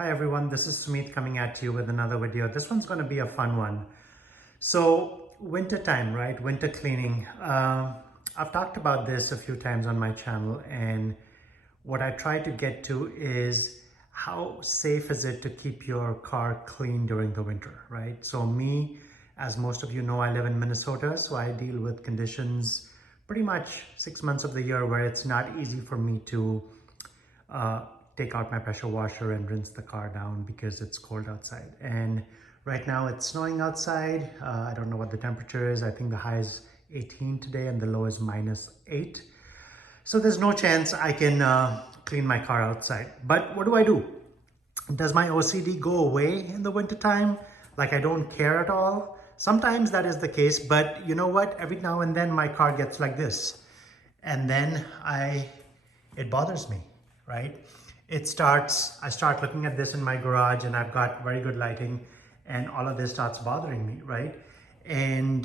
Hi everyone, this is Sumit coming at you with another video. This one's going to be a fun one. So winter time, right? Winter cleaning. I've talked about this a few times on my channel, and what I try to get to is how safe is it to keep your car clean during the winter, right? So me, as most of you know, I live in Minnesota, so I deal with conditions pretty much 6 months of the year where it's not easy for me to take out my pressure washer and rinse the car down because it's cold outside. And right now it's snowing outside. I don't know what the temperature is. I think the high is 18 today and the low is -8. So there's no chance I can clean my car outside. But what do? Does my OCD go away in the wintertime? Like I don't care at all? Sometimes that is the case, but you know what? Every now and then my car gets like this. And then it bothers me, right? I start looking at this in my garage and I've got very good lighting and all of this starts bothering me, right? And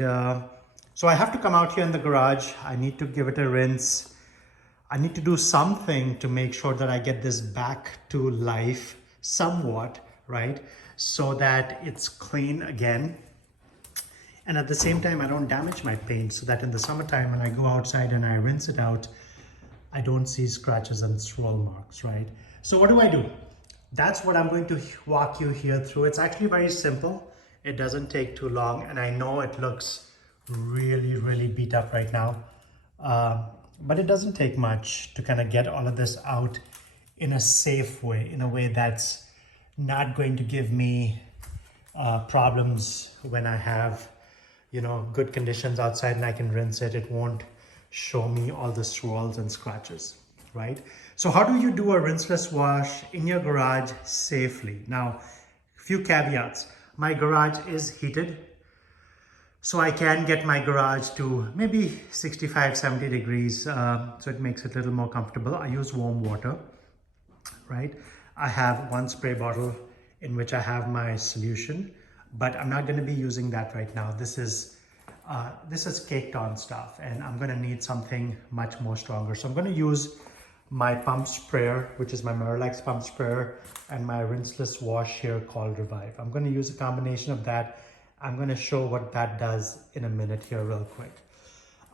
so I have to come out here in the garage. I need to give it a rinse. I need to do something to make sure that I get this back to life somewhat, right? So that it's clean again. And at the same time, I don't damage my paint so that in the summertime when I go outside and I rinse it out, I don't see scratches and swirl marks, right? So what do? That's what I'm going to walk you here through. It's actually very simple. It doesn't take too long. And I know it looks really, really beat up right now. But it doesn't take much to kind of get all of this out in a safe way, in a way that's not going to give me problems when I have, good conditions outside and I can rinse it. It won't show me all the swirls and scratches, right? So how do you do a rinseless wash in your garage safely? Now, a few caveats. My garage is heated, so I can get my garage to maybe 65, 70 degrees, so it makes it a little more comfortable. I use warm water, right? I have one spray bottle in which I have my solution, but I'm not going to be using that right now. This is caked on stuff and I'm going to need something much more stronger. So I'm going to use my pump sprayer, which is my Miralax pump sprayer, and my rinseless wash here called Revive. I'm going to use a combination of that. I'm going to show what that does in a minute here real quick.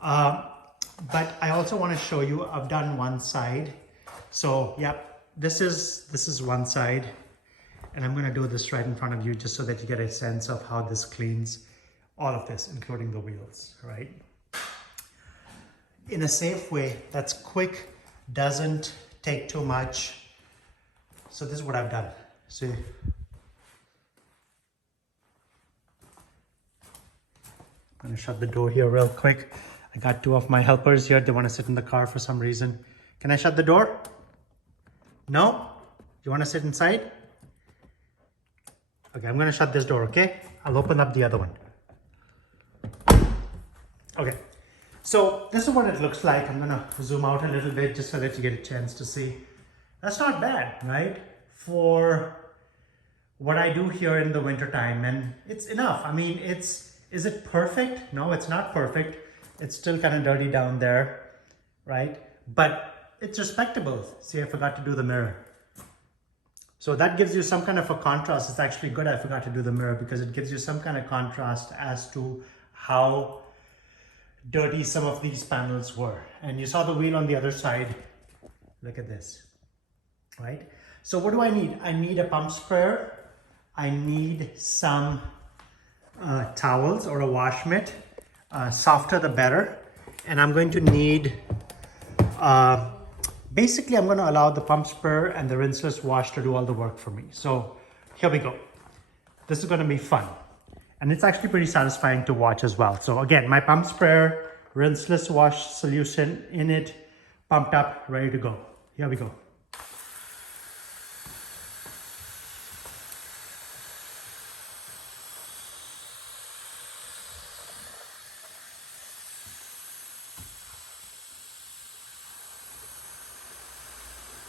But I also want to show you, I've done one side. So yep, this is one side. And I'm going to do this right in front of you just so that you get a sense of how this cleans all of this, including the wheels, right? In a safe way, that's quick, doesn't take too much. So this is what I've done. See? I'm going to shut the door here real quick. I got two of my helpers here. They want to sit in the car for some reason. Can I shut the door? No? You want to sit inside? Okay, I'm going to shut this door, okay? I'll open up the other one. Okay, so this is what it looks like. I'm gonna zoom out a little bit just so that you get a chance to see. That's not bad, right? For what I do here in the winter time, and it's enough. I mean, is it perfect? No, it's not perfect. It's still kind of dirty down there, right? But it's respectable. See, I forgot to do the mirror. So that gives you some kind of a contrast. It's actually good I forgot to do the mirror because it gives you some kind of contrast as to how dirty some of these panels were. And you saw the wheel on the other side. Look at this, right? So what do I need? I need a pump sprayer. I need some towels or a wash mitt. Softer the better. And I'm going to need, basically I'm going to allow the pump sprayer and the rinseless wash to do all the work for me. So here we go. This is going to be fun. And it's actually pretty satisfying to watch as well. So again, my pump sprayer, rinseless wash solution in it, pumped up, ready to go. Here we go.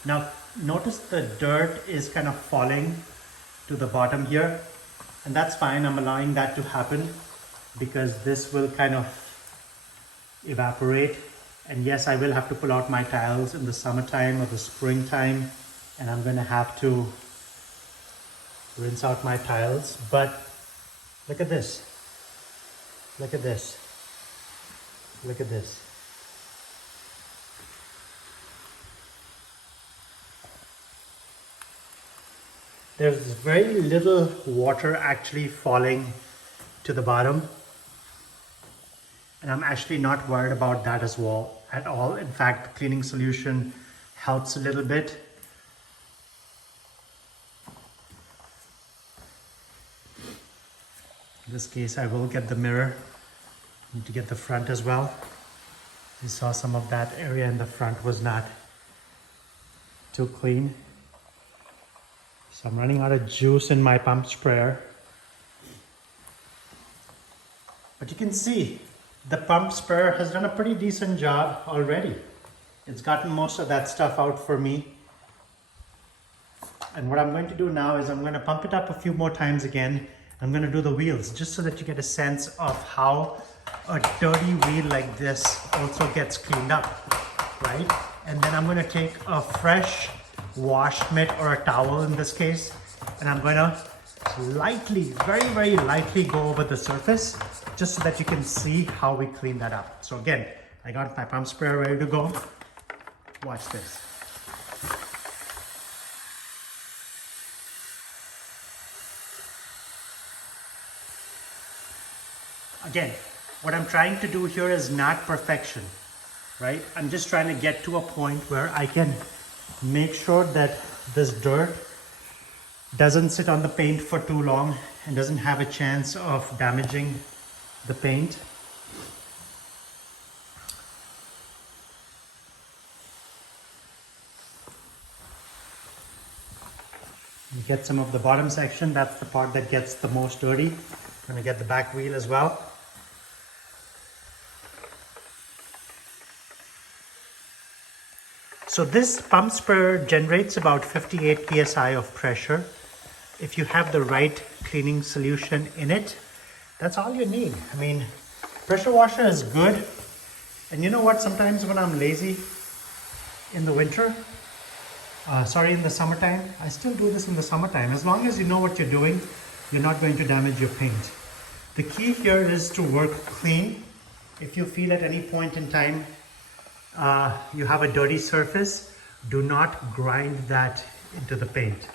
Now, notice the dirt is kind of falling to the bottom here. And that's fine, I'm allowing that to happen because this will kind of evaporate. And yes, I will have to pull out my tiles in the summertime or the springtime, and I'm going to have to rinse out my tiles. But look at this. Look at this. Look at this. There's very little water actually falling to the bottom. And I'm actually not worried about that as well at all. In fact, the cleaning solution helps a little bit. In this case, I will get the mirror. Need to get the front as well. You saw some of that area in the front was not too clean. So I'm running out of juice in my pump sprayer. But you can see the pump sprayer has done a pretty decent job already. It's gotten most of that stuff out for me. And what I'm going to do now is I'm going to pump it up a few more times again. I'm going to do the wheels just so that you get a sense of how a dirty wheel like this also gets cleaned up, right? And then I'm going to take a fresh wash mitt or a towel in this case, and I'm going to lightly, very, very lightly go over the surface just so that you can see how we clean that up. So again, I got my pump sprayer ready to go. Watch this. Again, what I'm trying to do here is not perfection, right? I'm just trying to get to a point where I can make sure that this dirt doesn't sit on the paint for too long and doesn't have a chance of damaging the paint. You get some of the bottom section, that's the part that gets the most dirty. I'm going to get the back wheel as well. So this pump sprayer generates about 58 psi of pressure. If you have the right cleaning solution in it, that's all you need. I mean, pressure washer is good. And you know what? Sometimes when I'm lazy in the winter, in the summertime, I still do this in the summertime. As long as you know what you're doing, you're not going to damage your paint. The key here is to work clean. If you feel at any point in time you have a dirty surface, do not grind that into the paint.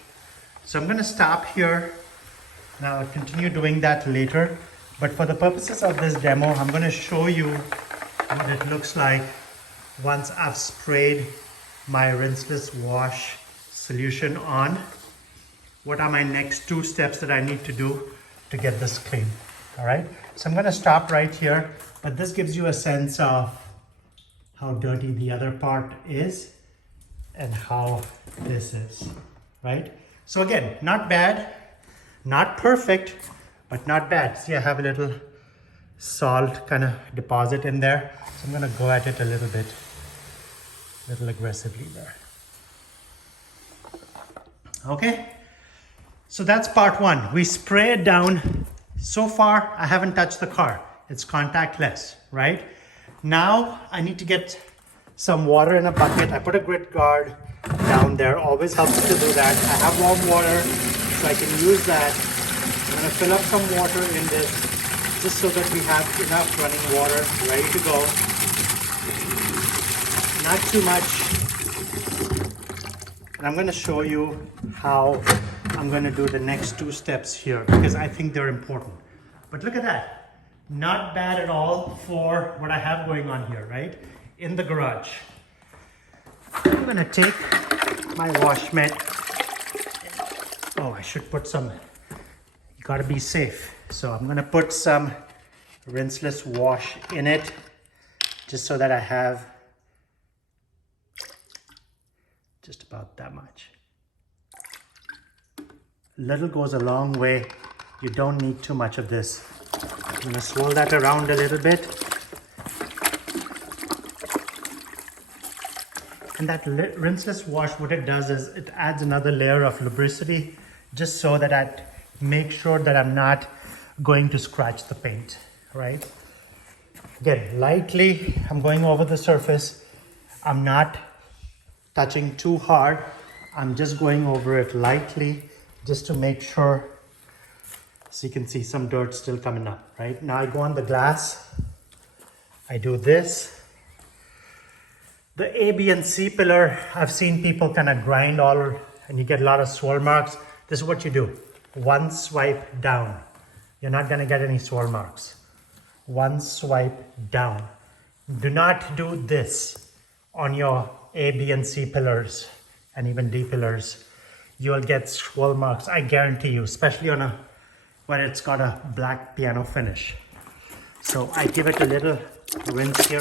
So I'm going to stop here. Now I'll continue doing that later. But for the purposes of this demo, I'm going to show you what it looks like once I've sprayed my rinseless wash solution on. What are my next two steps that I need to do to get this clean? All right, so I'm going to stop right here, but this gives you a sense of how dirty the other part is and how this is, right? So again, not bad, not perfect, but not bad. See, I have a little salt kind of deposit in there. So I'm going to go at it a little aggressively there. Okay, so that's part one. We spray it down. So far, I haven't touched the car. It's contactless, right? Now, I need to get some water in a bucket. I put a grit guard down there. Always helps to do that. I have warm water, so I can use that. I'm gonna fill up some water in this, just so that we have enough running water ready to go. Not too much. And I'm gonna show you how I'm going to do the next two steps here because I think they're important. But look at that. Not bad at all for what I have going on here, right? In the garage. I'm going to take my wash mitt. Oh, I should put some, you got to be safe. So I'm going to put some rinseless wash in it just so that I have just about that much. Little goes a long way. You don't need too much of this. I'm going to swirl that around a little bit. And that rinseless wash, what it does is it adds another layer of lubricity just so that I make sure that I'm not going to scratch the paint, right? Again, lightly, I'm going over the surface. I'm not touching too hard. I'm just going over it lightly just to make sure. So you can see some dirt still coming up, right? Now I go on the glass. I do this. The A, B, and C pillar, I've seen people kind of grind all and you get a lot of swirl marks. This is what you do. One swipe down. You're not gonna get any swirl marks. One swipe down. Do not do this on your A, B, and C pillars and even D pillars. You will get swirl marks, I guarantee you, especially on where it's got a black piano finish. So I give it a little rinse here.